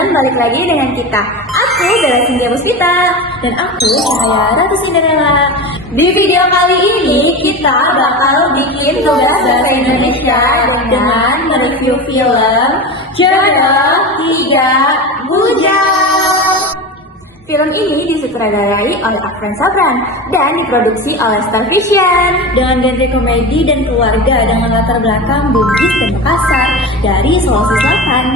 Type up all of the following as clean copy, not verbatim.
teman-teman, balik lagi dengan kita. Aku Bella Cynthia Puspita Dan aku Cahaya Ratu Cinderella. Di video kali ini kita bakal bikin tugas bahasa Indonesia dengan mereview film Jodoh Tiga Bujang. Film ini disutradarai oleh Afran Sabran dan diproduksi oleh Star Vision. Dengan genre komedi dan keluarga dengan latar belakang Bugis dan Makassar dari Sulawesi Selatan.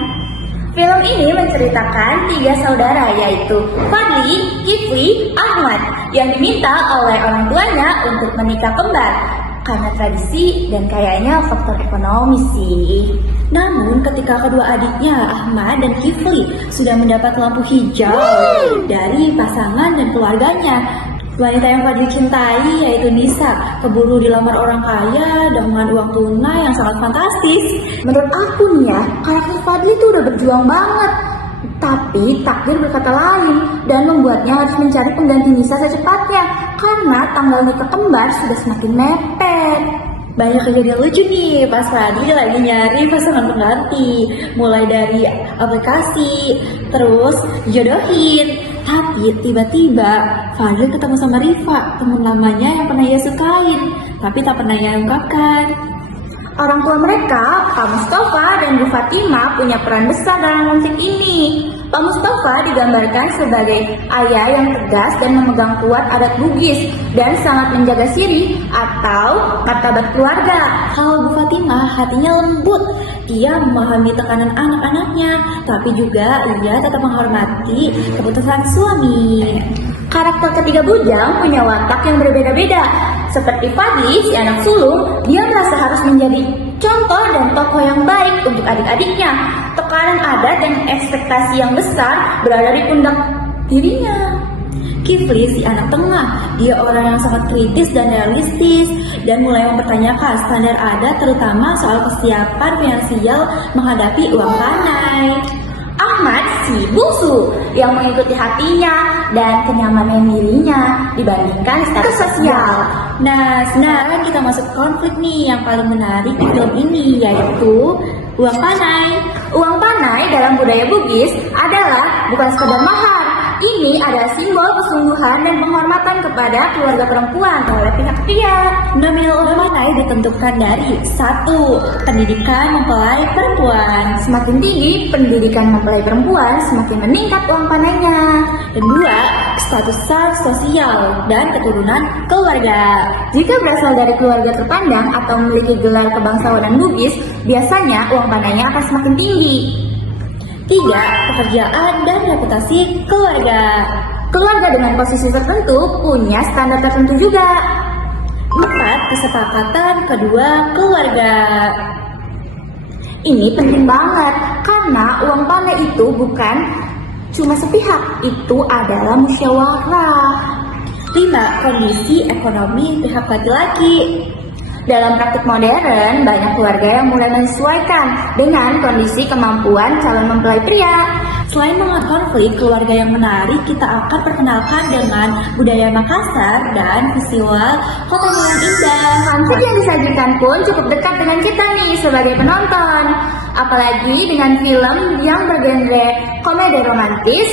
Film ini menceritakan tiga saudara yaitu Fadli, Kifli, Ahmad yang diminta oleh orang tuanya untuk menikah kembar karena tradisi dan kayaknya faktor ekonomi sih. Namun ketika kedua adiknya Ahmad dan Kifli sudah mendapat lampu hijau dari pasangan dan keluarganya, wanita yang Fadli cintai yaitu Nisa keburu dilamar orang kaya dengan uang tunai yang sangat fantastis. Menurut aku nih ya, karakter Fadli tuh udah berjuang banget. Tapi takdir berkata lain dan membuatnya harus mencari pengganti Nisa secepatnya karena tanggal nikah kembar sudah semakin mepet. Banyak kejadian lucu nih pas Fadli lagi nyari pasangan pengganti. Mulai dari aplikasi, terus jodohin. Tapi tiba-tiba Fadli ketemu sama Rifa, teman lamanya yang pernah ia sukain, tapi tak pernah ia ungkapkan. Orang tua mereka, Pak Mustafa dan Bu Fatima punya peran besar dalam konflik ini. Pak Mustafa digambarkan sebagai ayah yang tegas dan memegang kuat adat Bugis dan sangat menjaga siri atau martabat keluarga. Kalau Bu Fatima hatinya lembut, dia memahami tekanan anak-anaknya, tapi juga ia tetap menghormati keputusan suami. Karakter ketiga bujang punya watak yang berbeda-beda. Seperti Fadli, si anak sulung, dia merasa harus menjadi contoh dan tokoh yang baik untuk adik-adiknya. Tekanan adat dan ekspektasi yang besar berada di pundak dirinya. Kifli si anak tengah, dia orang yang sangat kritis dan realistis dan mulai mempertanyakan standar adat terutama soal kesiapan finansial menghadapi uang panai. Ahmad si bungsu yang mengikuti hatinya dan kenyamanan dirinya dibandingkan status sosial. Nah, sekarang kita masuk konflik nih yang paling menarik di film ini, yaitu uang panai. Uang panai dalam budaya Bugis adalah bukan sekedar mahar. Ini adalah simbol kesungguhan dan penghormatan kepada keluarga perempuan oleh pihak pria. Nominal uang panai ditentukan dari 1. Pendidikan mempelai perempuan. Semakin tinggi pendidikan mempelai perempuan, semakin meningkat uang panainya. Dan 2. Status sosial dan keturunan keluarga. Jika berasal dari keluarga terpandang atau memiliki gelar kebangsawanan Bugis, biasanya uang panainya akan semakin tinggi. 3. Pekerjaan dan reputasi keluarga. Keluarga dengan posisi tertentu punya standar tertentu juga. 4. Kesepakatan kedua keluarga. Ini penting banget karena uang panai itu bukan cuma sepihak, itu adalah musyawarah. 5. Kondisi ekonomi pihak laki-laki. Dalam praktik modern, banyak keluarga yang mulai menyesuaikan dengan kondisi kemampuan calon mempelai pria. Selain mengenai konflik keluarga yang menarik, kita akan perkenalkan dengan budaya Makassar dan visual kota yang indah. Konsep yang disajikan pun cukup dekat dengan kita nih sebagai penonton. Apalagi dengan film yang bergenre komedi romantis,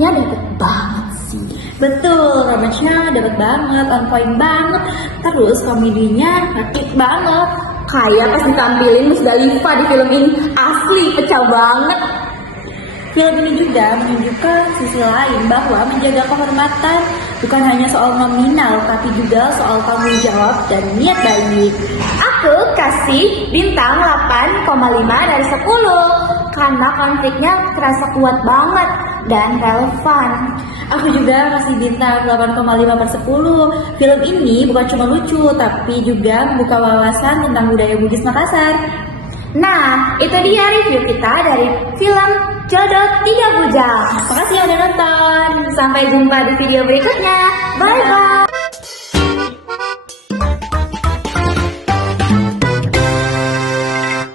ya dapet banget sih. Betul, romansnya dapat banget, on point banget. Terus komedinya hektik banget. Kayak pas ditampilin Musdalifah di film ini, asli pecah banget. Film ini juga menunjukkan sisi lain bahwa menjaga kehormatan bukan hanya soal nominal, tapi juga soal tanggung jawab dan niat baik. Aku kasih bintang 8,5 dari 10 karena konfliknya terasa kuat banget dan relevan. Aku juga kasih bintang 8,5/10. Film ini bukan cuma lucu, tapi juga membuka wawasan tentang budaya Bugis Makassar. Nah, itu dia review kita dari film Jodoh Tiga Bujang. Makasih yang udah nonton. Sampai jumpa di video berikutnya. Bye-bye.